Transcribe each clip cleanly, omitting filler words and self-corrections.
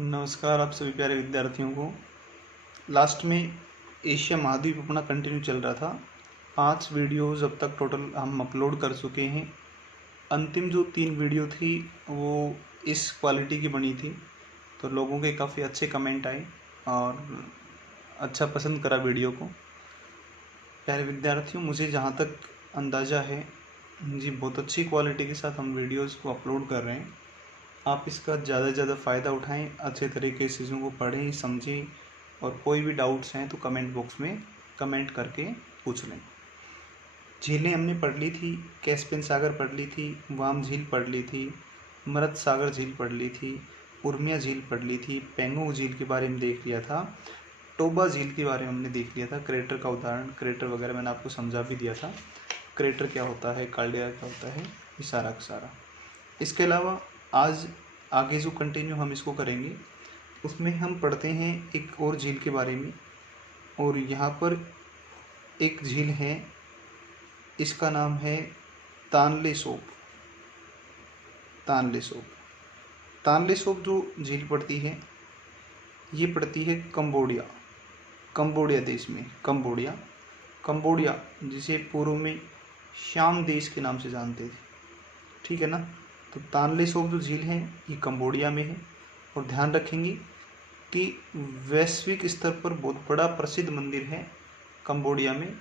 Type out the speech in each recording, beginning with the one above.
नमस्कार आप सभी प्यारे विद्यार्थियों को। लास्ट में एशिया महाद्वीप अपना कंटिन्यू चल रहा था। 5 वीडियोज़ अब तक टोटल हम अपलोड कर चुके हैं। अंतिम जो 3 वीडियो थी वो इस क्वालिटी की बनी थी, तो लोगों के काफ़ी अच्छे कमेंट आए और अच्छा पसंद करा वीडियो को। प्यारे विद्यार्थियों, मुझे जहाँ तक अंदाज़ा है जी बहुत अच्छी क्वालिटी के साथ हम वीडियोज़ को अपलोड कर रहे हैं। आप इसका ज़्यादा से ज़्यादा फ़ायदा उठाएं, अच्छे तरीके से चीज़ों को पढ़ें समझें, और कोई भी डाउट्स हैं तो कमेंट बॉक्स में कमेंट करके पूछ लें। झीलें हमने पढ़ ली थी, कैस्पियन सागर पढ़ ली थी, वाम झील पढ़ ली थी, मृत सागर झील पढ़ ली थी, उर्मिया झील पढ़ ली थी, पेंगोंग झील के बारे में देख लिया था, टोबा झील के बारे में हमने देख लिया था, क्रेटर का उदाहरण, क्रेटर वगैरह मैंने आपको समझा भी दिया था, क्रेटर क्या होता है, कार्डिया क्या होता है, ये सारा का सारा। इसके अलावा आज आगे जो कंटिन्यू हम इसको करेंगे उसमें हम पढ़ते हैं एक और झील के बारे में। और यहाँ पर एक झील है, इसका नाम है तानले सोप। तानले सोप तानले सोप जो झील पड़ती है ये पड़ती है कंबोडिया, कंबोडिया देश में। कंबोडिया जिसे पूर्व में श्याम देश के नाम से जानते थे, ठीक है ना। तो तानले सोप जो झील है ये कंबोडिया में है। और ध्यान रखेंगे कि वैश्विक स्तर पर बहुत बड़ा प्रसिद्ध मंदिर है कंबोडिया में,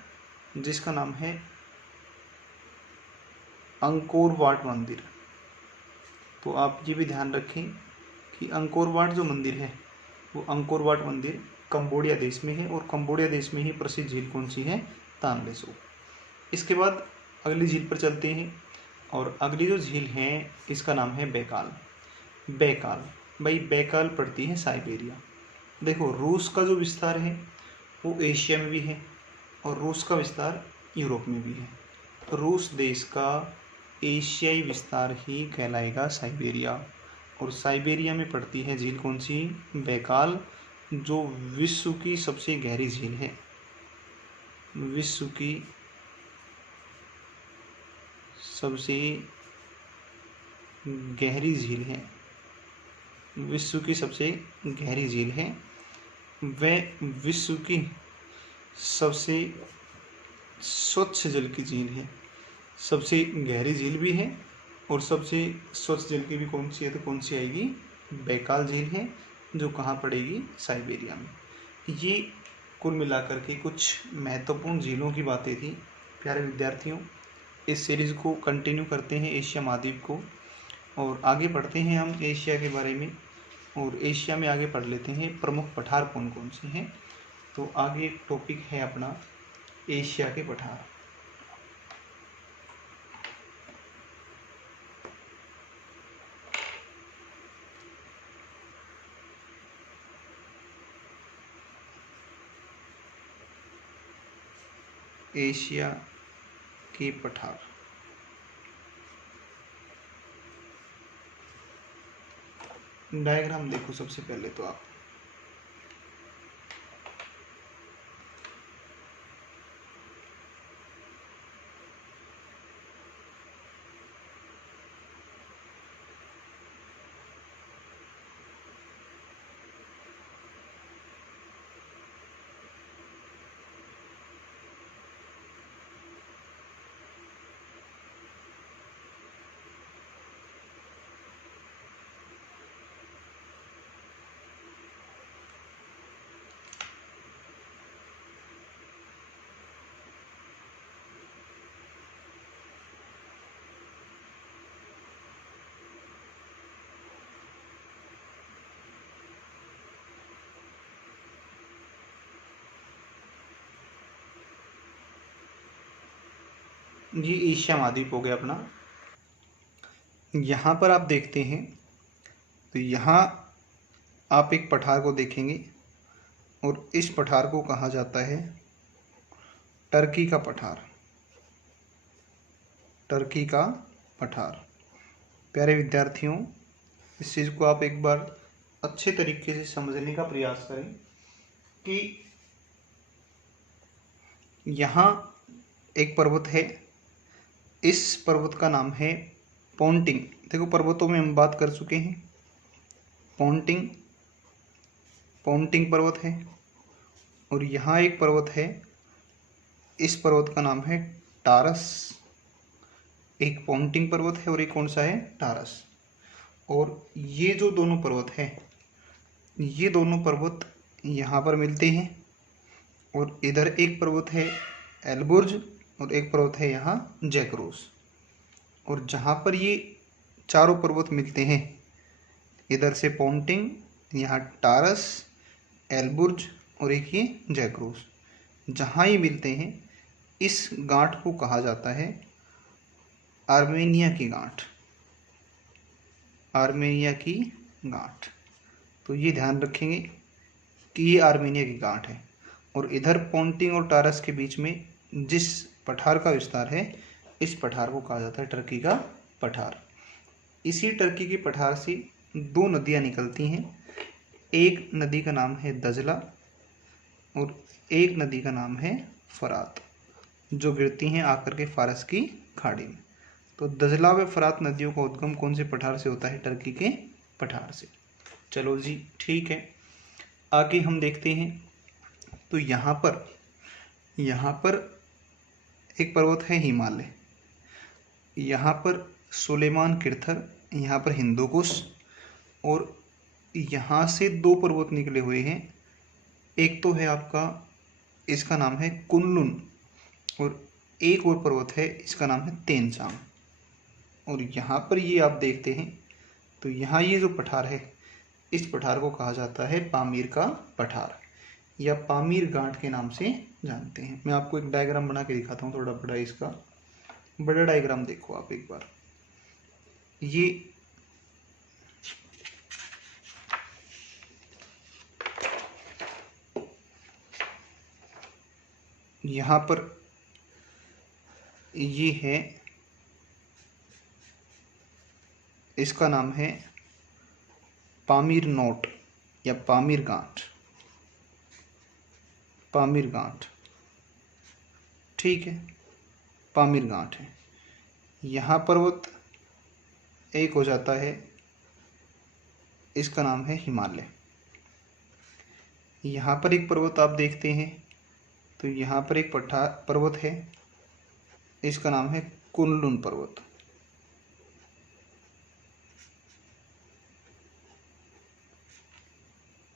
जिसका नाम है अंकोर वाट मंदिर। तो आप ये भी ध्यान रखें कि अंकोर वाट जो मंदिर है वो अंकोर वाट मंदिर कंबोडिया देश में है, और कंबोडिया देश में ही प्रसिद्ध झील कौन सी है, तानले सोप। इसके बाद अगली झील पर चलते हैं, और अगली जो झील है इसका नाम है बैकाल। बैकाल भाई, बैकाल पड़ती है साइबेरिया। देखो, रूस का जो विस्तार है वो एशिया में भी है और रूस का विस्तार यूरोप में भी है। रूस देश का एशियाई विस्तार ही कहलाएगा साइबेरिया, और साइबेरिया में पड़ती है झील कौन सी, बैकाल, जो विश्व की सबसे गहरी झील है। विश्व की सबसे गहरी झील है, विश्व की सबसे गहरी झील है। वह विश्व की सबसे स्वच्छ जल की झील है। सबसे गहरी झील भी है और सबसे स्वच्छ जल की भी कौन सी है, तो कौन सी आएगी, बैकाल झील है, जो कहाँ पड़ेगी, साइबेरिया में। ये कुल मिलाकर के कुछ महत्वपूर्ण झीलों की बातें थी। प्यारे विद्यार्थियों, इस सीरीज़ को कंटिन्यू करते हैं एशिया महाद्वीप को, और आगे पढ़ते हैं हम एशिया के बारे में। और एशिया में आगे पढ़ लेते हैं प्रमुख पठार कौन कौन से हैं। तो आगे एक टॉपिक है अपना एशिया के पठार। एशिया के पठार। डायग्राम देखो सबसे पहले तो आप। ये एशिया महाद्वीप हो गया अपना। यहाँ पर आप देखते हैं तो यहाँ आप एक पठार को देखेंगे, और इस पठार को कहा जाता है टर्की का पठार। टर्की का पठार। प्यारे विद्यार्थियों, इस चीज़ को आप एक बार अच्छे तरीके से समझने का प्रयास करें कि यहाँ एक पर्वत है, इस पर्वत का नाम है पोंटिंग। देखो, पर्वतों में हम बात कर चुके हैं। पोंटिंग पोंटिंग पर्वत है, और यहाँ एक पर्वत है, इस पर्वत का नाम है टारस। एक पोंटिंग पर्वत है और एक कौन सा है, टारस। और ये जो दोनों पर्वत हैं, ये दोनों पर्वत यहाँ पर मिलते हैं, और इधर एक पर्वत है एल्बुर्ज और एक पर्वत है यहाँ जैक्रोस। और जहाँ पर ये चारों पर्वत मिलते हैं, इधर से पोंटिंग, यहाँ टारस, एल्बुर्ज और एक ये जैक्रोस, जहाँ ये मिलते हैं इस गांठ को कहा जाता है आर्मेनिया की गांठ। आर्मेनिया की गांठ। तो ये ध्यान रखेंगे कि ये आर्मेनिया की गांठ है। और इधर पोंटिंग और टारस के बीच में जिस पठार का विस्तार है, इस पठार को कहा जाता है टर्की का पठार। इसी टर्की के पठार से दो नदियाँ निकलती हैं। एक नदी का नाम है दजला और एक नदी का नाम है फरात, जो गिरती हैं आकर के फारस की खाड़ी में। तो दजला व फरात नदियों का उद्गम कौन से पठार से होता है, टर्की के पठार से। चलो जी ठीक है, आगे हम देखते हैं। तो यहाँ पर एक पर्वत है हिमालय, यहाँ पर सुलेमान किर्थर, यहाँ पर हिंदुकुश, और यहाँ से दो पर्वत निकले हुए हैं। एक तो है आपका, इसका नाम है कुनलुन, और एक और पर्वत है, इसका नाम है तेनचांग। और यहाँ पर ये आप देखते हैं, तो यहाँ ये जो पठार है, इस पठार को कहा जाता है पामीर का पठार या पामीर गांठ के नाम से जानते हैं। मैं आपको एक डायग्राम बना के दिखाता हूँ, थोड़ा बड़ा, इसका बड़ा डायग्राम देखो आप एक बार। ये यहाँ पर ये है, इसका नाम है पामीर नोट या पामीर गांठ। पामीर गांठ, ठीक है, पामीर गांठ है। यहाँ पर्वत एक हो जाता है, इसका नाम है हिमालय। यहाँ पर एक पर्वत आप देखते हैं, तो यहाँ पर एक पर्वत है, इसका नाम है कुनलुन पर्वत।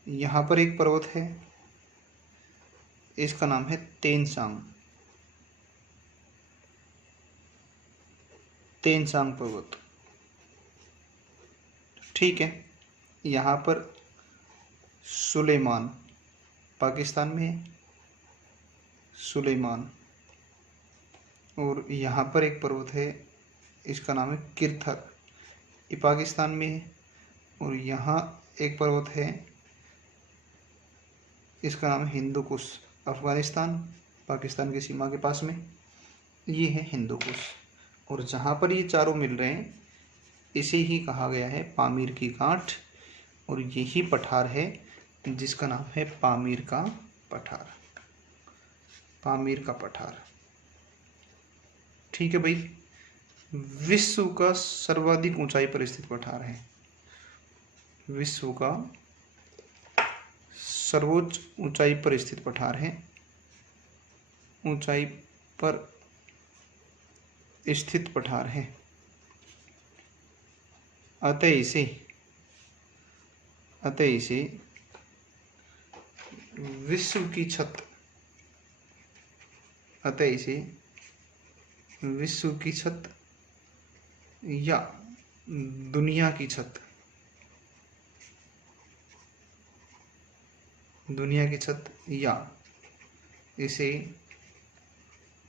यहाँ पर एक पर्वत है, इसका नाम है तेनचांग। तेनचांग पर्वत, ठीक है। यहाँ पर सुलेमान, पाकिस्तान में है सुलेमान। और यहाँ पर एक पर्वत है, इसका नाम है किर्थर, ये पाकिस्तान में है। और यहाँ एक पर्वत है, इसका नाम है हिंदुकुश, अफगानिस्तान पाकिस्तान की सीमा के पास में ये है हिंदुकुश। और जहाँ पर ये चारों मिल रहे हैं, इसे ही कहा गया है पामीर की गांठ, और यही पठार है जिसका नाम है पामीर का पठार। पामीर का पठार, ठीक है भाई। विश्व का सर्वाधिक ऊंचाई पर स्थित पठार है, विश्व का सर्वोच्च ऊंचाई पर स्थित पठार है, ऊंचाई पर स्थित पठार है। अतः इसे विश्व की छत, अतः इसे विश्व की छत या दुनिया की छत, दुनिया की छत, या इसे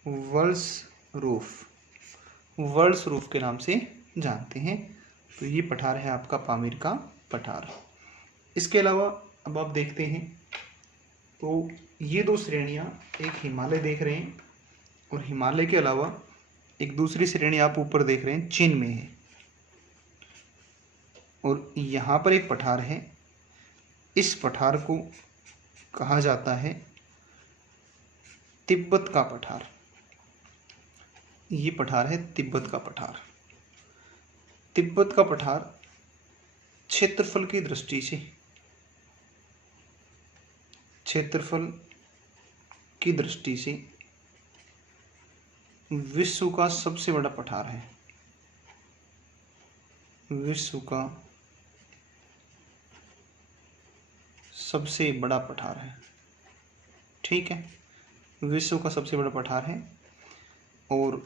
वर्ल्ड्स रूफ के नाम से जानते हैं। तो ये पठार है आपका पामीर का पठार। इसके अलावा अब आप देखते हैं, तो ये दो श्रेणियाँ, एक हिमालय देख रहे हैं, और हिमालय के अलावा एक दूसरी श्रेणी आप ऊपर देख रहे हैं, चीन में है। और यहाँ पर एक पठार है, इस पठार को कहा जाता है तिब्बत का पठार। ये पठार है तिब्बत का पठार। तिब्बत का पठार क्षेत्रफल की दृष्टि से क्षेत्रफल की दृष्टि से विश्व का सबसे बड़ा पठार है। विश्व का सबसे बड़ा पठार है। ठीक है, विश्व का सबसे बड़ा पठार है। और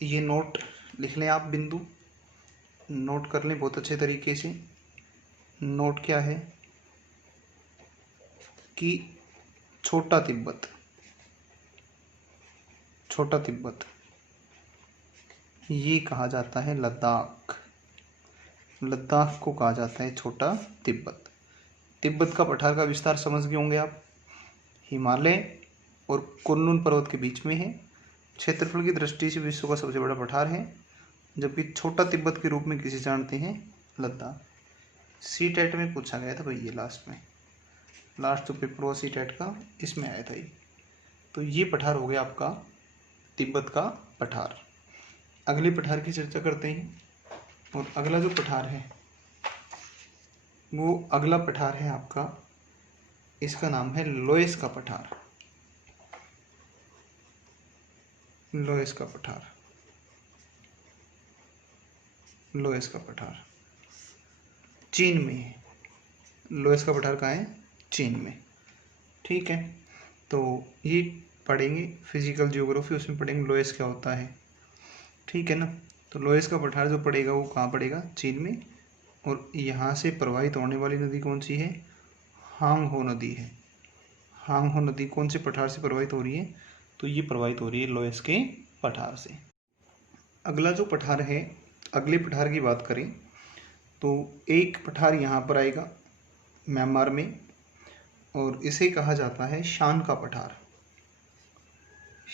ये नोट लिख लें आप, बिंदु नोट कर लें बहुत अच्छे तरीके से। नोट क्या है कि छोटा तिब्बत, छोटा तिब्बत ये कहा जाता है लद्दाख। लद्दाख को कहा जाता है छोटा तिब्बत। तिब्बत का पठार का विस्तार समझ गए होंगे आप, हिमालय और कुनलुन पर्वत के बीच में है। क्षेत्रफल की दृष्टि से विश्व का सबसे बड़ा पठार है, जबकि छोटा तिब्बत के रूप में किसे जानते हैं, लद्दाख। सी टेट में पूछा गया था भाई, ये लास्ट जो पेपर हुआ सी टेट का, इसमें आया था ये। तो ये पठार हो गया आपका तिब्बत का पठार। अगले पठार की चर्चा करते हैं। और अगला जो पठार है वो अगला पठार है आपका, इसका नाम है लोएस का पठार। लोएस का पठार, लोएस का पठार चीन में है। लोएस का पठार कहाँ है, चीन में। ठीक है, तो ये पढ़ेंगे फिजिकल जियोग्राफी, उसमें पढ़ेंगे लोएस क्या होता है। ठीक है ना। तो लोएस का पठार जो पड़ेगा वो कहाँ पड़ेगा, चीन में। और यहाँ से प्रवाहित होने वाली नदी कौन सी है, हांगहो नदी है। हांगहो नदी कौन से पठार से प्रवाहित हो रही है, तो ये प्रवाहित हो रही है लोएस के पठार से। अगला जो पठार है, अगले पठार की बात करें तो एक पठार यहाँ पर आएगा म्यांमार में, और इसे कहा जाता है शान का पठार।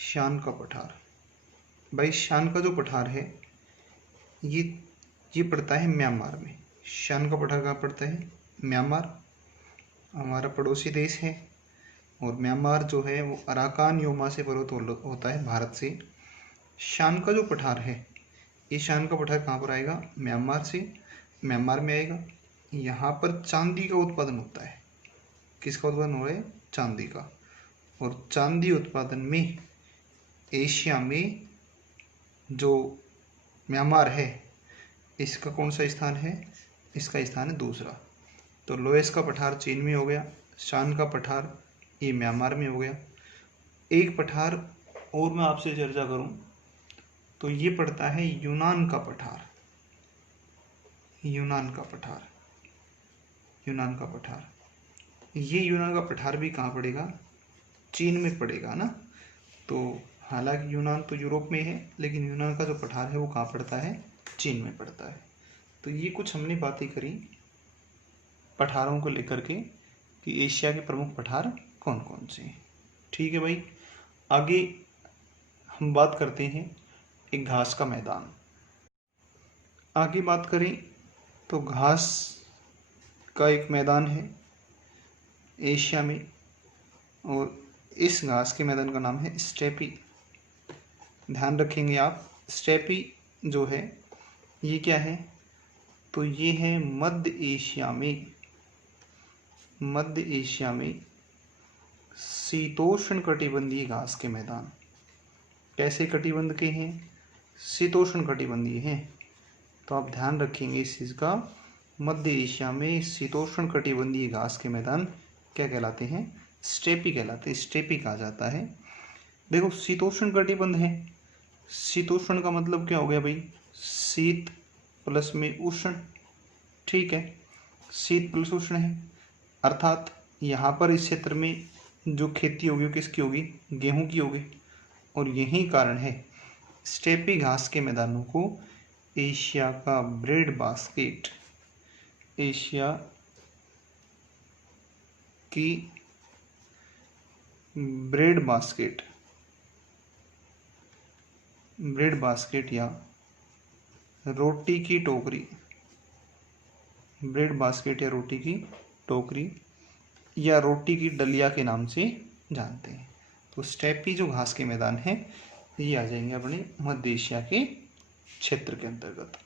शान का पठार भाई, शान का जो पठार है ये पड़ता है म्यांमार में। शान का पठार कहाँ पड़ता है, म्यांमार, हमारा पड़ोसी देश है। और म्यांमार जो है वो अराकान योमा से पर्वत होता है भारत से। शान का जो पठार है, ये शान का पठार कहाँ पर आएगा, म्यांमार से, म्यांमार में आएगा। यहाँ पर चांदी का उत्पादन होता है। किसका उत्पादन हो रहा है, चांदी का। और चांदी उत्पादन में एशिया में जो म्यांमार है, इसका कौन सा स्थान है, इसका स्थान है दूसरा। तो लोएस का पठार चीन में हो गया, शान का पठार ये म्यांमार में हो गया। एक पठार और मैं आपसे चर्चा करूं तो ये पड़ता है यूनान का पठार। यूनान का पठार, यूनान का पठार, ये यूनान का पठार भी कहाँ पड़ेगा, चीन में पड़ेगा ना। तो हालांकि यूनान तो यूरोप में है, लेकिन यूनान का जो पठार है वो कहाँ पड़ता है, चीन में पड़ता है। तो ये कुछ हमने बातें करी पठारों को लेकर के कि एशिया के प्रमुख पठार कौन कौन से हैं। ठीक है भाई, आगे हम बात करते हैं एक घास का मैदान। आगे बात करें तो घास का एक मैदान है एशिया में, और इस घास के मैदान का नाम है स्टेपी। ध्यान रखेंगे आप, स्टेपी जो है ये क्या है, तो ये है मध्य एशिया में, मध्य एशिया में शीतोष्ण कटिबंधीय घास के मैदान। कैसे कटिबंध के हैं, शीतोष्ण कटिबंधीय हैं। तो आप ध्यान रखेंगे इस चीज़ का, मध्य एशिया में शीतोष्ण कटिबंधीय घास के मैदान क्या कहलाते हैं, स्टेपी कहलाते हैं, स्टेपी कहा जाता है। देखो शीतोष्ण कटिबंध है, शीतोष्ण का मतलब क्या हो गया भाई, शीत प्लस में उष्ण। ठीक है, शीत प्लस उष्ण है, अर्थात यहाँ पर इस क्षेत्र में जो खेती होगी वो किसकी होगी, गेहूं की होगी। और यही कारण है स्टेपी घास के मैदानों को एशिया का ब्रेड बास्केट, एशिया की ब्रेड बास्केट, ब्रेड बास्केट या रोटी की टोकरी, ब्रेड बास्केट या रोटी की टोकरी या रोटी की डलिया के नाम से जानते हैं। तो स्टेपी जो घास के मैदान हैं ये आ जाएंगे अपने मध्य एशिया के क्षेत्र के अंतर्गत।